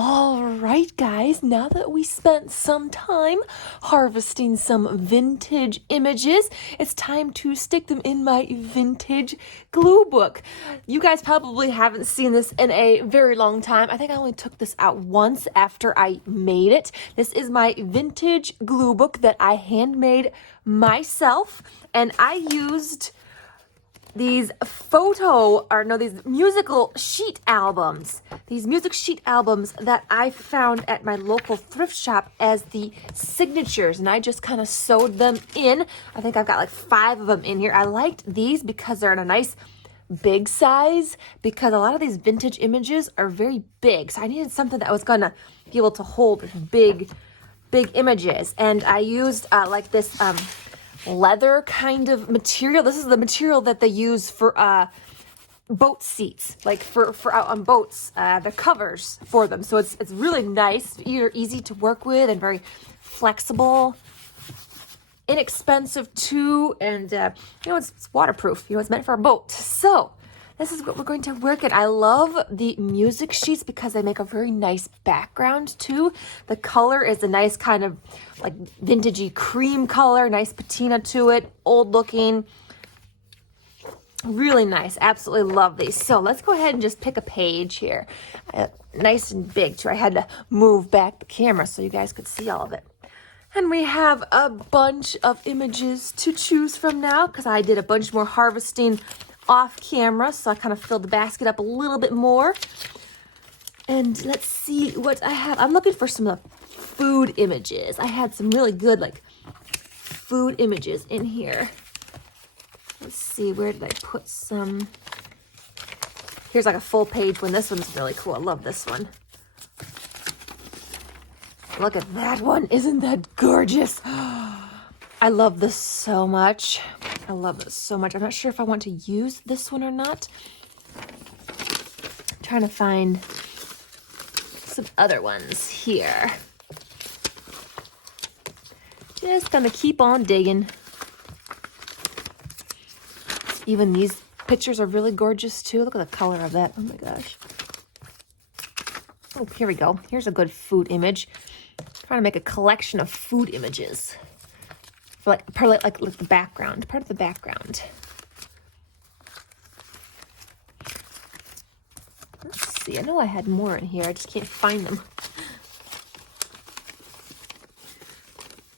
All right, guys, now that we spent some time harvesting some vintage images, it's time to stick them in my vintage glue book. You guys probably haven't seen this in a very long time. I think I only took this out once after I made it. This is my vintage glue book that I handmade myself, and I used these these musical sheet albums. These music sheet albums that I found at my local thrift shop as the signatures, and I just kind of sewed them in. I think I've got like 5 of them in here. I liked these because they're in a nice big size, because a lot of these vintage images are very big. So I needed something that was gonna be able to hold big images. And I used like this leather kind of material. This is the material that they use for boat seats, like for out on boats, the covers for them. So it's really nice, easy to work with, and very flexible, inexpensive too, and it's waterproof. It's meant for a boat. So this is what we're going to work at. I love the music sheets because they make a very nice background too. The color is a nice kind of like vintagey cream color, nice patina to it, old looking. Really nice. Absolutely love these. So let's go ahead and just pick a page here. Nice and big too. I had to move back the camera so you guys could see all of it. And we have a bunch of images to choose from now because I did a bunch more harvesting off camera, so I kind of filled the basket up a little bit more. And let's see what I have. I'm looking for some of the food images. I had some really good like food images in here. Let's see, where did I put some? Here's like a full page one. This one's really cool. I love this one. Look at that one. Isn't that gorgeous? I love this so much. I love this so much. I'm not sure if I want to use this one or not. I'm trying to find some other ones here. Just gonna keep on digging. Even these pictures are really gorgeous too. Look at the color of that. Oh my gosh. Oh, here we go. Here's a good food image. I'm trying to make a collection of food images. Like the background, part of the background. Let's see, I know I had more in here, I just can't find them.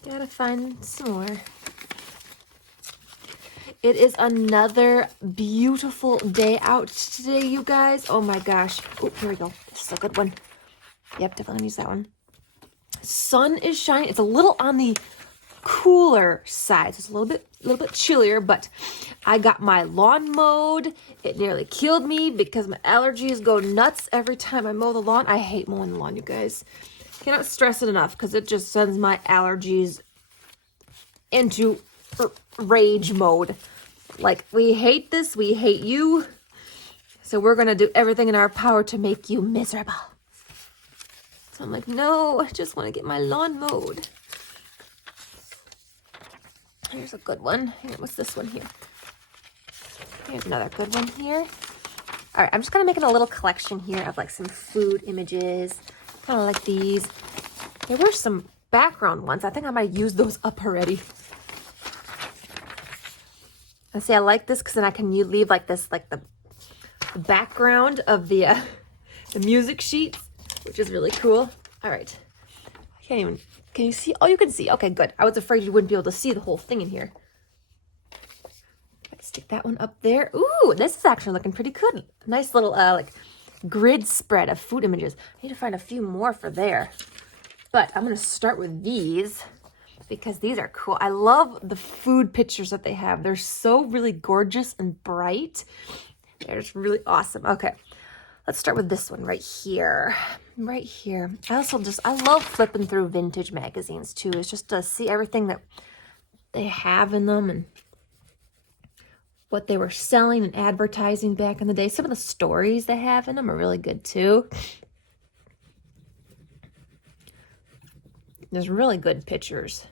Gotta find some more. It is another beautiful day out today, you guys. Oh my gosh. Oh, here we go. This is a good one. Yep, definitely gonna use that one. Sun is shining. It's a little on the cooler side. So it's a little bit chillier, but I got my lawn mowed. It nearly killed me because my allergies go nuts every time I mow the lawn. I hate mowing the lawn, you guys. Cannot stress it enough because it just sends my allergies into rage mode. Like, we hate this, we hate you, so we're gonna do everything in our power to make you miserable. So I'm like, no, I just want to get my lawn mowed. Here's a good one. Here, what's this one here? Here's another good one here. All right, I'm just kind of making a little collection here of like some food images. Kind of like these. There were some background ones. I think I might use those up already. And see, I like this because then I can leave like this, like the background of the music sheets, which is really cool. All right. I can't even... Can you see? Oh, you can see. Okay, good. I was afraid you wouldn't be able to see the whole thing in here. Let's stick that one up there. Ooh, this is actually looking pretty good. Nice little like grid spread of food images. I need to find a few more for there. But I'm going to start with these because these are cool. I love the food pictures that they have. They're so really gorgeous and bright. They're just really awesome. Okay. Let's start with this one right here. Right here. I love flipping through vintage magazines too. It's just to see everything that they have in them and what they were selling and advertising back in the day. Some of the stories they have in them are really good too. There's really good pictures.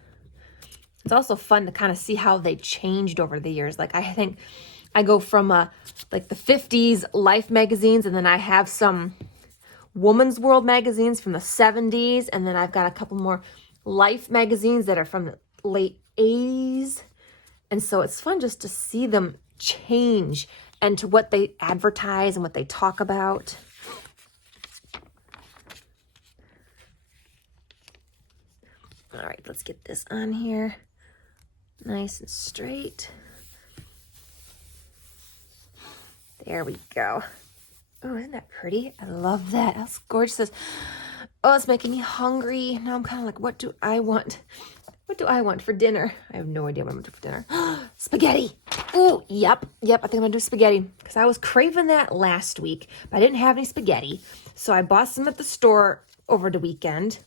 It's also fun to kind of see how they changed over the years. Like, I think I go from like the 50s Life magazines, and then I have some Woman's World magazines from the 70s. And then I've got a couple more Life magazines that are from the late 80s. And so it's fun just to see them change and to what they advertise and what they talk about. All right, let's get this on here nice and straight. There we go. Oh, isn't that pretty? I love that. That's gorgeous. Oh, it's making me hungry. Now I'm kind of like, what do I want? What do I want for dinner? I have no idea what I'm going to do for dinner. Spaghetti. Ooh, yep. I think I'm going to do spaghetti because I was craving that last week, but I didn't have any spaghetti. So I bought some at the store over the weekend.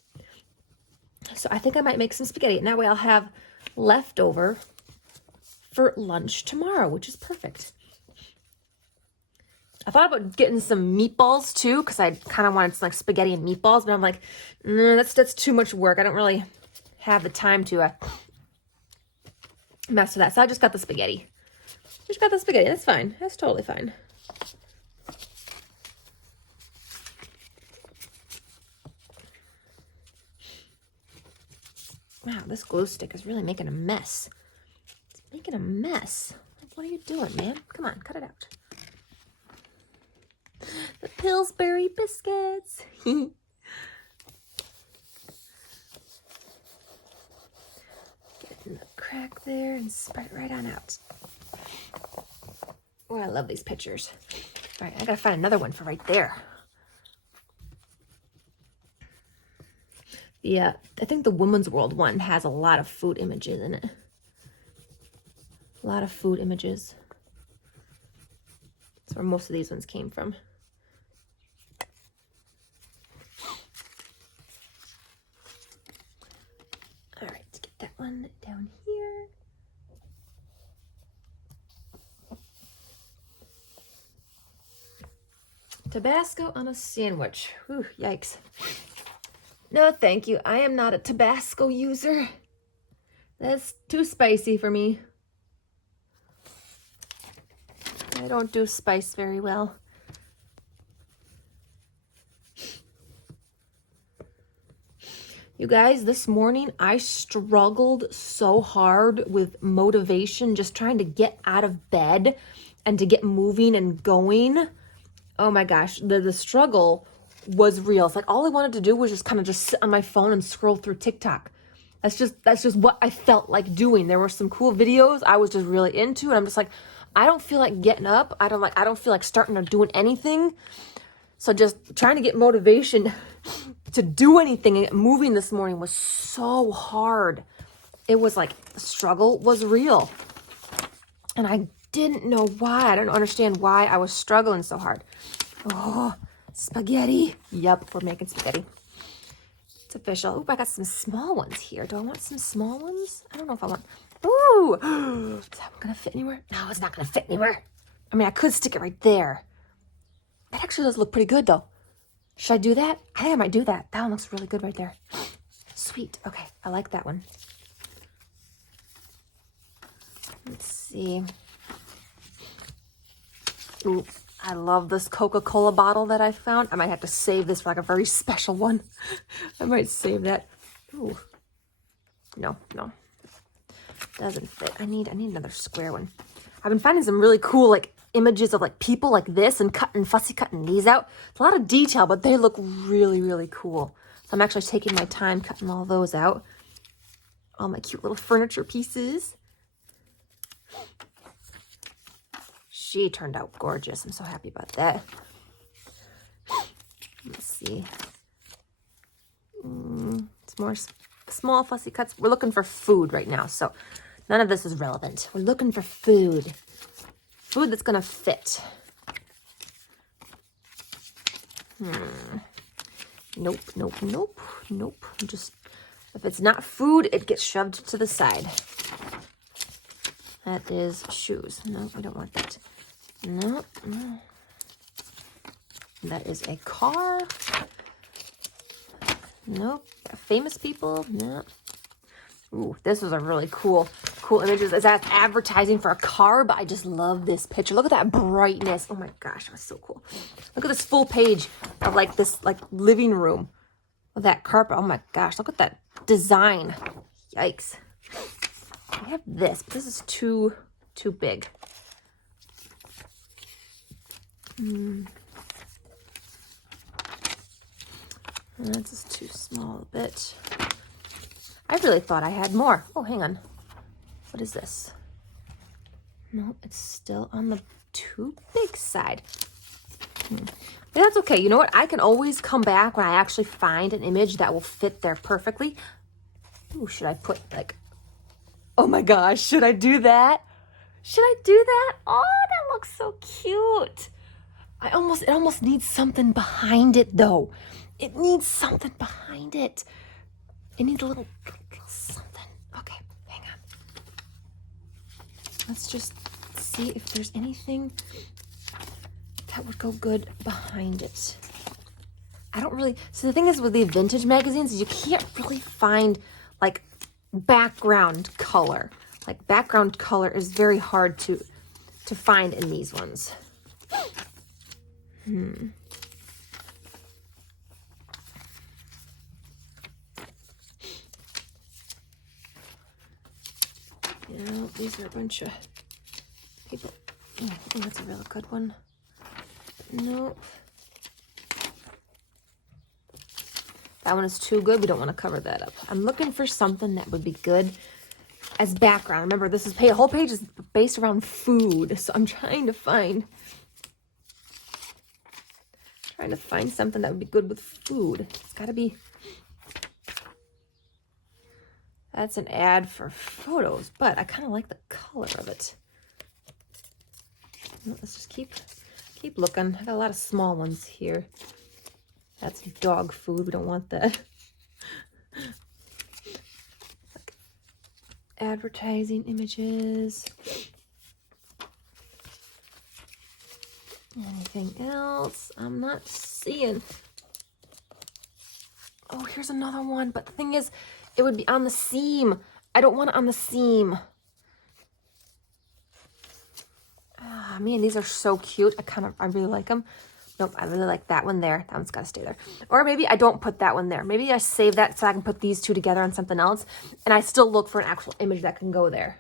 So I think I might make some spaghetti. And that way I'll have leftover for lunch tomorrow, which is perfect. I thought about getting some meatballs too because I kind of wanted some like spaghetti and meatballs, but I'm like, no, that's too much work. I don't really have the time to mess with that. So I just got the spaghetti. That's fine. That's totally fine. Wow, this glue stick is really making a mess. It's making a mess. What are you doing, man? Come on, cut it out. The Pillsbury biscuits. Getting the crack there and spread it right on out. Oh, I love these pictures. All right, I gotta find another one for right there. Yeah, I think the Woman's World one has a lot of food images in it. A lot of food images. That's where most of these ones came from. All right, let's get that one down here. Tabasco on a sandwich. Whew, yikes. No, thank you. I am not a Tabasco user. That's too spicy for me. I don't do spice very well. You guys, this morning I struggled so hard with motivation, just trying to get out of bed and to get moving and going. Oh my gosh, the struggle was real. It's like all I wanted to do was just kind of just sit on my phone and scroll through TikTok. That's just what I felt like doing. There were some cool videos I was just really into, and I'm just like, I don't feel like getting up. I don't feel like starting or doing anything. So just trying to get motivation to do anything and get moving this morning was so hard. It was like the struggle was real. And I didn't know why. I don't understand why I was struggling so hard. Oh, spaghetti. Yep, we're making spaghetti. It's official. Ooh, I got some small ones here. Do I want some small ones? I don't know if I want. Ooh, is that gonna fit anywhere? No, it's not gonna fit anywhere. I mean, I could stick it right there. That actually does look pretty good though. Should I do that? I think I might do that. That one looks really good right there. Sweet. Okay, I like that one. Let's see. Ooh, I love this Coca-Cola bottle that I found. I might have to save this for like a very special one. I might save that. Ooh. No. Doesn't fit. I need another square one. I've been finding some really cool like images of like people like this and fussy cutting these out. It's a lot of detail, but they look really, really cool. So I'm actually taking my time cutting all those out. All my cute little furniture pieces. She turned out gorgeous. I'm so happy about that. Let's see. It's more small fussy cuts. We're looking for food right now, so none of this is relevant. We're looking for food. Food that's gonna fit. Nope. Just, if it's not food, it gets shoved to the side. That is shoes. No, I don't want that. No. That is a car. Nope. Famous people. No. Ooh, this was a really cool cool images. Is that advertising for a car? But I just love this picture. Look at that brightness. Oh my gosh, that's so cool. Look at this full page of like this like living room with that carpet. Oh my gosh, look at that design. Yikes. I have this, but this is too big. That's just too small a bit. I really thought I had more. Oh, hang on. What is this? No, it's still on the too big side. That's okay. You know what? I can always come back when I actually find an image that will fit there perfectly. Ooh, should I put like, oh my gosh, should I do that? Should I do that? Oh, that looks so cute. It almost needs something behind it though. It needs something behind it. It needs a little something. Okay, hang on. Let's just see if there's anything that would go good behind it. I don't really, so the thing is with the vintage magazines is you can't really find like background color. Like background color is very hard to find in these ones. You know, these are a bunch of people. I think that's a really good one. Nope. That one is too good. We don't want to cover that up. I'm looking for something that would be good as background. Remember, this is whole page is based around food, so I'm trying to find something that would be good with food. It's got to be. That's an ad for photos, but I kind of like the color of it. Let's just keep looking. I got a lot of small ones here. That's dog food. We don't want that. Like advertising images. Anything else? I'm not seeing. Oh, here's another one. But the thing is, it would be on the seam. I don't want it on the seam. Ah, man, these are so cute. I really like them. Nope, I really like that one there. That one's got to stay there. Or maybe I don't put that one there. Maybe I save that so I can put these two together on something else. And I still look for an actual image that can go there.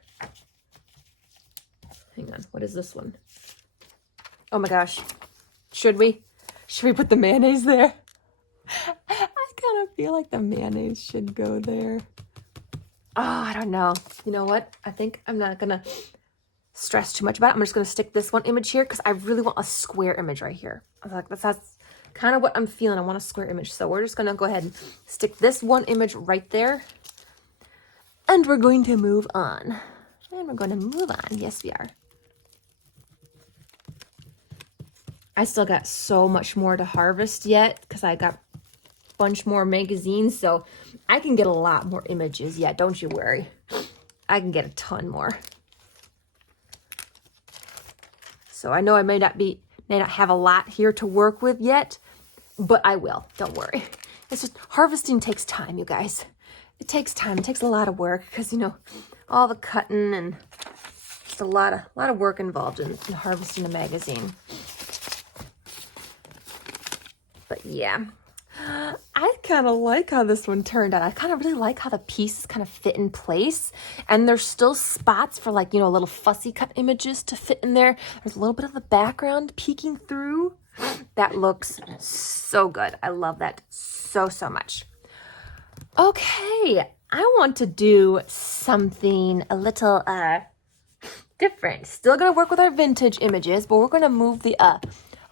Hang on. What is this one? Oh my gosh. Should we put the mayonnaise there? I kind of feel like the mayonnaise should go there. Oh, I don't know. You know what? I think I'm not going to stress too much about it. I'm just going to stick this one image here because I really want a square image right here. I was like, that's kind of what I'm feeling. I want a square image. So we're just going to go ahead and stick this one image right there. And we're going to move on. And we're going to move on. Yes, we are. I still got so much more to harvest yet because I got a bunch more magazines. So I can get a lot more images yet. Don't you worry. I can get a ton more. So I know I may not have a lot here to work with yet, but I will. Don't worry. It's just harvesting takes time, you guys. It takes time. It takes a lot of work because, you know, all the cutting and just a lot of work involved in harvesting a magazine. But yeah, I kind of like how this one turned out. I kind of really like how the pieces kind of fit in place. And there's still spots for like, you know, little fussy cut images to fit in there. There's a little bit of the background peeking through. That looks so good. I love that so much. Okay, I want to do something a little different. Still going to work with our vintage images, but we're going to move the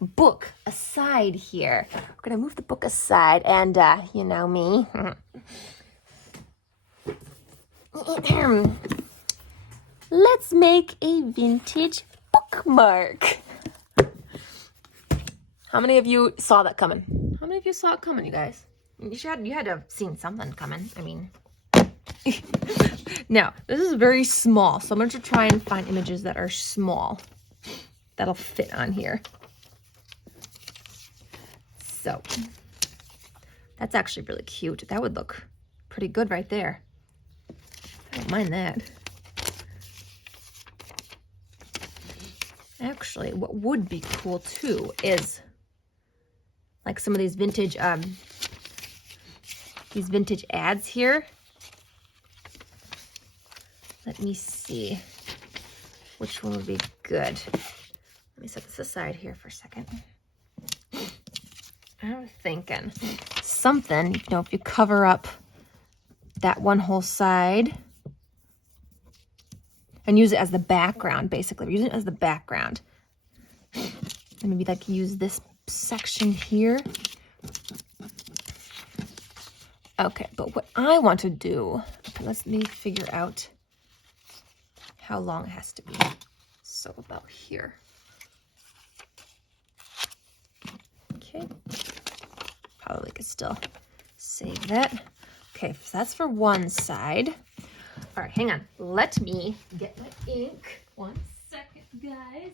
book aside here. We're going to move the book aside and, you know me. Let's make a vintage bookmark. How many of you saw that coming? How many of you saw it coming, you guys? You had to have seen something coming. I mean, now, this is very small, so I'm going to try and find images that are small that'll fit on here. So, that's actually really cute. That would look pretty good right there. I don't mind that. Actually, what would be cool too is like some of these vintage ads here. Let me see which one would be good. Let me set this aside here for a second. I'm thinking something, you know, if you cover up that one whole side and use it as the background, basically. We're using it as the background. And maybe like use this section here. Okay, but what I want to do, okay, let me figure out how long it has to be. So about here. Okay, probably could still save that. Okay, so that's for one side. All right, hang on. Let me get my ink. One second, guys.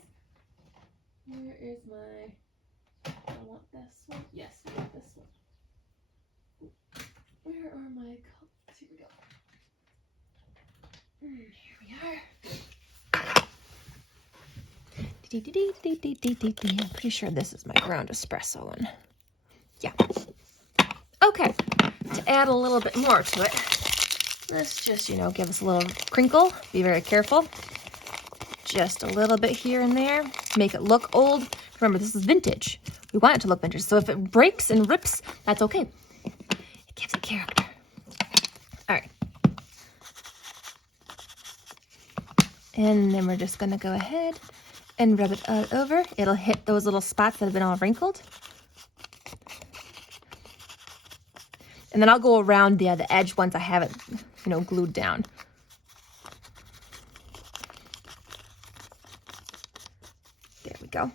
Where is my, I want this one. Yes, I want this one. Where are my colors? Here we go. Here we are. I'm pretty sure this is my ground espresso one. Yeah. Okay, to add a little bit more to it, let's just, you know, give us a little crinkle. Be very careful. Just a little bit here and there. Make it look old. Remember, this is vintage. We want it to look vintage. So if it breaks and rips, that's okay. It gives it character. All right. And then we're just going to go ahead and rub it all over. It'll hit those little spots that have been all wrinkled. And then I'll go around the edge once I have it, you know, glued down. There we go.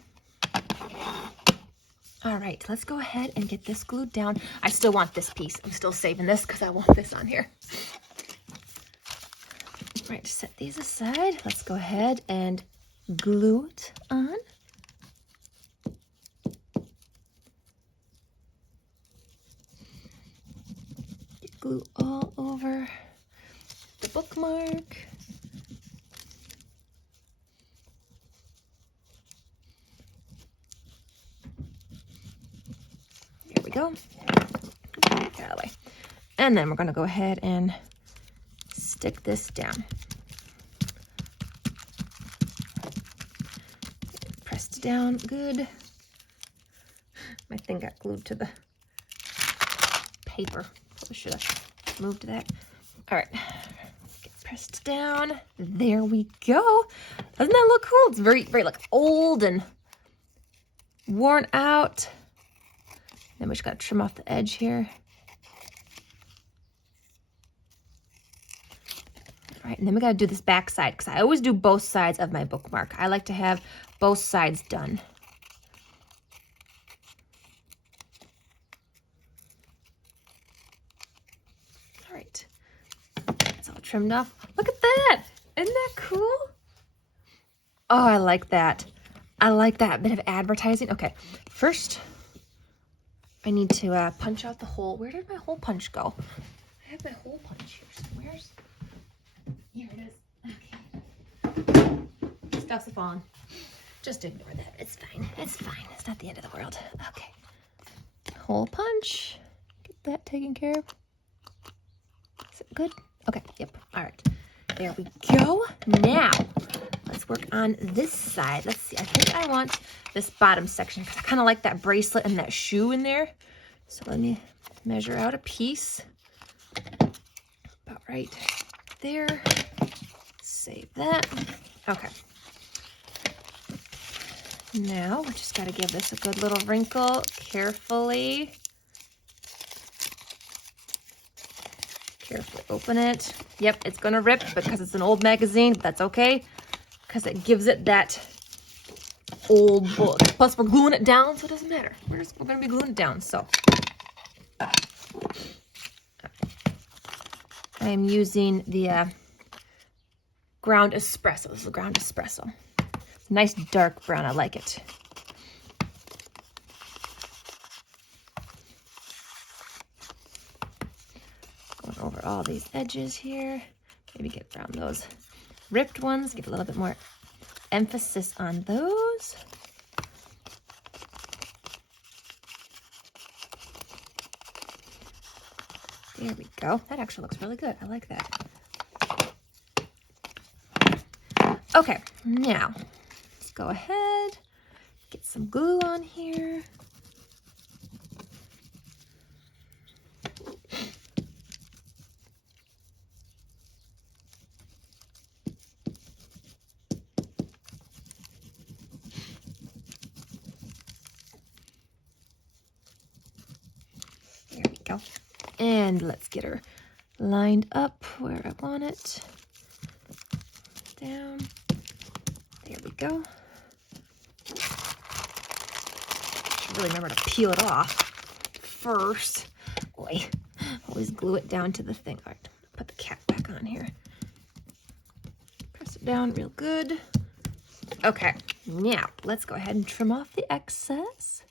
All right, let's go ahead and get this glued down. I still want this piece. I'm still saving this because I want this on here. All right, set these aside. Let's go ahead and glue it on. Get glue all over the bookmark. There we go. Get out of the way. And then we're going to go ahead and stick this down. Pressed down good. My thing got glued to the paper. Probably should have moved that. All right. Get pressed down. There we go. Doesn't that look cool? It's very, very like old and worn out. Then we just got to trim off the edge here. All right, and then we got to do this back side because I always do both sides of my bookmark. I like to have both sides done. All right, it's all trimmed off. Look at that. Isn't that cool? Oh, I like that. I like that bit of advertising. Okay, first I need to punch out the hole. Where did my hole punch go? I have my hole punch here. Here it is. Okay. Stuff's falling. Just ignore that. It's fine. It's fine. It's not the end of the world. Okay. Hole punch. Get that taken care of. Is it good? Okay. Yep. All right. There we go. Now, let's work on this side. Let's see. I think I want this bottom section because I kind of like that bracelet and that shoe in there. So let me measure out a piece. About right there. Save that. Okay. Now we just got to give this a good little wrinkle carefully. Carefully open it. Yep, it's going to rip because it's an old magazine, but that's okay because it gives it that old book. Plus, we're gluing it down, so it doesn't matter. We're going to be gluing it down, so. I am using the ground espresso. This is a ground espresso. It's a nice dark brown. I like it. Going over all these edges here. Maybe get around those ripped ones. Give it a little bit more emphasis on those. There we go. That actually looks really good. I like that. Okay, now let's go ahead, get some glue on here. There we go. And let's get her lined up where I want it. Down. There we go. Should really remember to peel it off first. Boy, always glue it down to the thing. All right, put the cap back on here. Press it down real good. Okay, now let's go ahead and trim off the excess.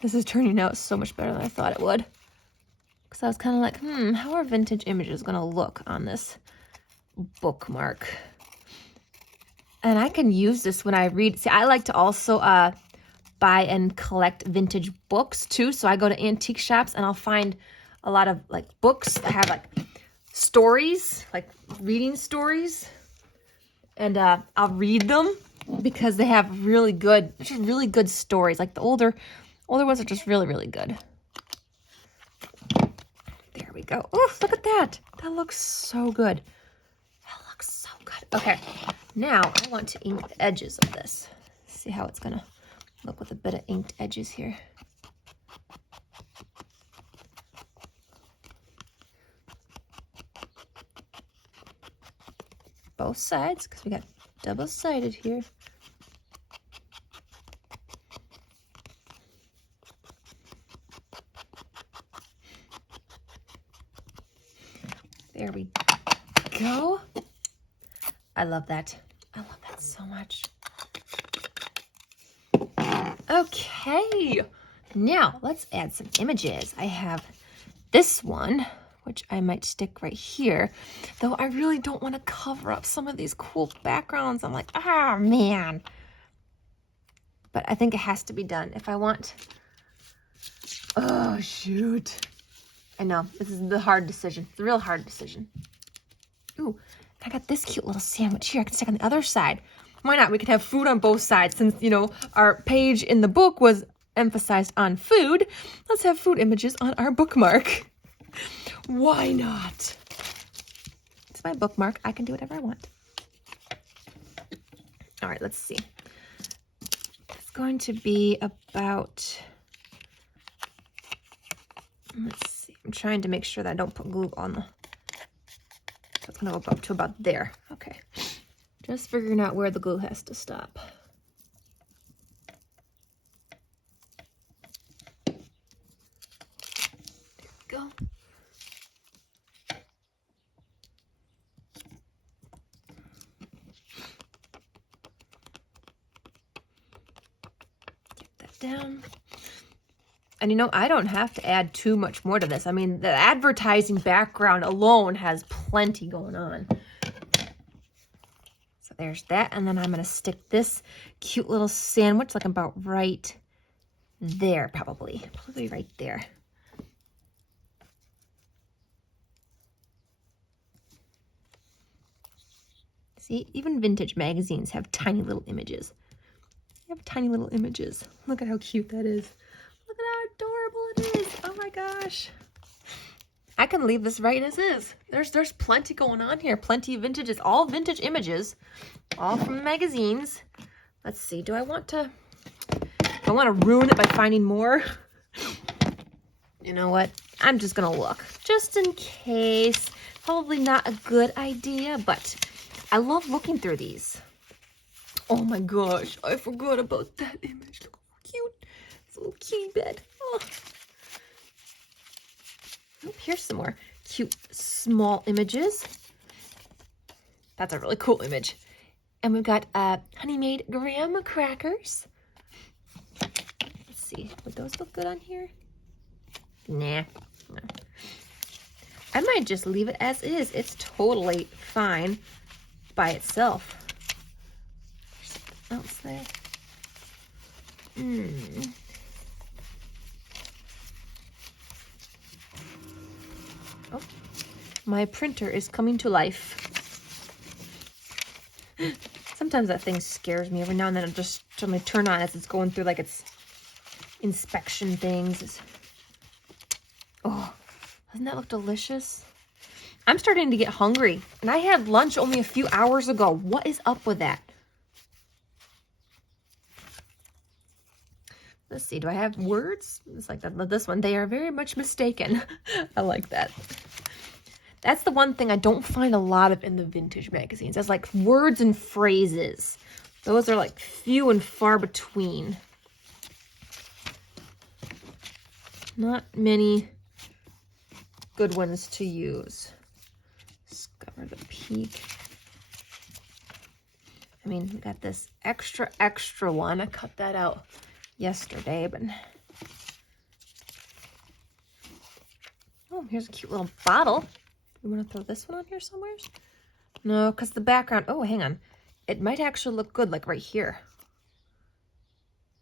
This is turning out so much better than I thought it would. Because I was kind of like, how are vintage images going to look on this bookmark? And I can use this when I read. See, I like to also buy and collect vintage books too. So I go to antique shops and I'll find a lot of like books that have like stories, like reading stories. And I'll read them because they have really good stories. Like the older ones are just really, really good. There we go. Oh, look at that. That looks so good. That looks so good. Okay, now I want to ink the edges of this. See how it's going to look with a bit of inked edges here. Both sides, because we got double-sided here. There we go. I love that. I love that so much. Okay, now let's add some images. I have this one, which I might stick right here, though I really don't want to cover up some of these cool backgrounds. I'm like, man. But I think it has to be done if I want. Oh, shoot. I know, this is the hard decision. It's a real hard decision. Ooh, I got this cute little sandwich here. I can stick on the other side. Why not? We could have food on both sides since, you know, our page in the book was emphasized on food. Let's have food images on our bookmark. Why not? It's my bookmark. I can do whatever I want. All right, let's see. It's going to be about, let's see. I'm trying to make sure that I don't put glue on the, so it's going to go up to about there. Okay. Just figuring out where the glue has to stop. There we go. Get that down. And you know, I don't have to add too much more to this. I mean, the advertising background alone has plenty going on. So there's that. And then I'm going to stick this cute little sandwich like about right there, probably right there. See, even vintage magazines have tiny little images. They have tiny little images. Look at how cute that is. Look at how adorable it is. Oh my gosh. I can leave this right as is. There's plenty going on here. Plenty of vintages, all vintage images, all from magazines. Let's see, do I want to ruin it by finding more? You know what? I'm just gonna look, just in case. Probably not a good idea, but I love looking through these. Oh my gosh, I forgot about that image. Look how cute. It's a little kitty bed. Oh. Oh, here's some more cute small images. That's a really cool image. And we've got honey-made graham crackers. Let's see, would those look good on here? Nah. No. I might just leave it as is. It's totally fine. by itself. Else there. Oh, my printer is coming to life. Sometimes that thing scares me. Every now and then it'll just suddenly turn on as it's going through like its inspection things. Oh, doesn't that look delicious? I'm starting to get hungry, and I had lunch only a few hours ago. What is up with that? Let's see, do I have words? It's like that, this one. They are very much mistaken. I like that. That's the one thing I don't find a lot of in the vintage magazines. That's like words and phrases. Those are like few and far between. Not many good ones to use. Discover the Peak. I mean, we got this extra one. I cut that out yesterday, but oh, here's a cute little bottle. You want to throw this one on here somewhere? No, because the background, oh, hang on. It might actually look good, like right here.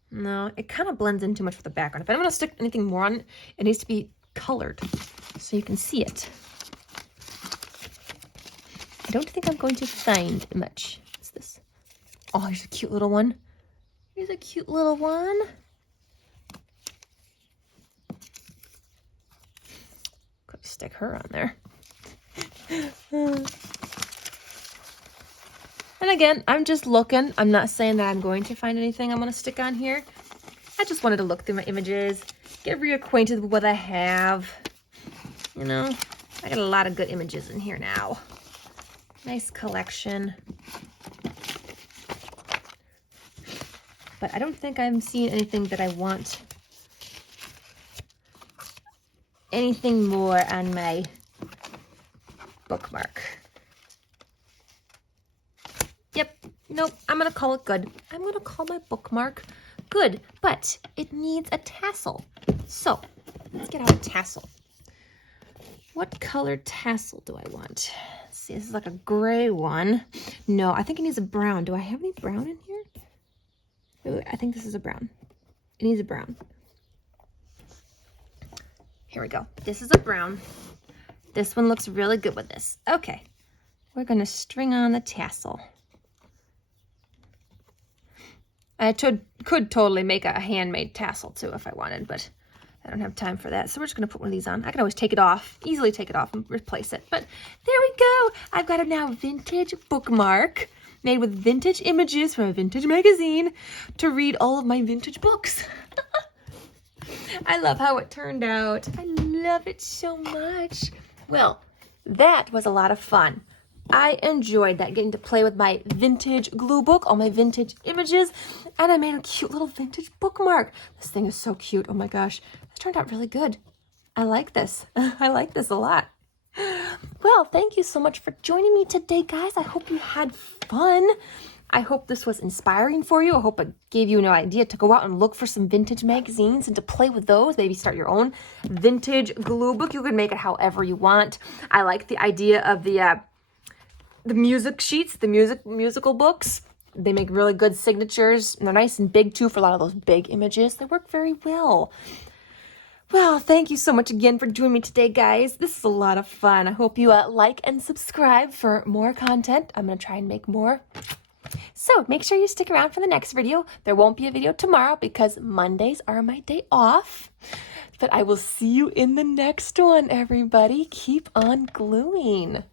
No, it kind of blends in too much with the background. If I'm going to stick anything more on it, it needs to be colored so you can see it. I don't think I'm going to find much. What's this? Oh, here's a cute little one. Here's a cute little one. Could stick her on there. And again, I'm just looking. I'm not saying that I'm going to find anything I'm going to stick on here. I just wanted to look through my images, get reacquainted with what I have. You know, I got a lot of good images in here now. Nice collection. But I don't think I'm seeing anything that I want. Anything more on my bookmark. Yep, nope, I'm gonna call it good. I'm gonna call my bookmark good, but it needs a tassel. So, let's get out a tassel. What colored tassel do I want? Let's see, this is like a gray one. No, I think it needs a brown. Do I have any brown in here? Wait, I think this is a brown. It needs a brown. Here we go. This is a brown. This one looks really good with this. Okay, we're gonna string on the tassel. I could totally make a handmade tassel too if I wanted, but I don't have time for that. So we're just gonna put one of these on. I can always take it off, easily take it off and replace it. But there we go. I've got a now vintage bookmark made with vintage images from a vintage magazine to read all of my vintage books. I love how it turned out. I love it so much. Well, that was a lot of fun. I enjoyed that, getting to play with my vintage glue book, all my vintage images, and I made a cute little vintage bookmark. This thing is so cute. Oh my gosh, this turned out really good. I like this. I like this a lot. Well, thank you so much for joining me today, guys. I hope you had fun. I hope this was inspiring for you. I hope it gave you an idea to go out and look for some vintage magazines and to play with those. Maybe start your own vintage glue book. You can make it however you want. I like the idea of the music sheets, the musical books. They make really good signatures. And they're nice and big too for a lot of those big images. They work very well. Well, thank you so much again for joining me today, guys. This is a lot of fun. I hope you like and subscribe for more content. I'm going to try and make more. So make sure you stick around for the next video. There won't be a video tomorrow because Mondays are my day off. But I will see you in the next one, everybody. Keep on gluing.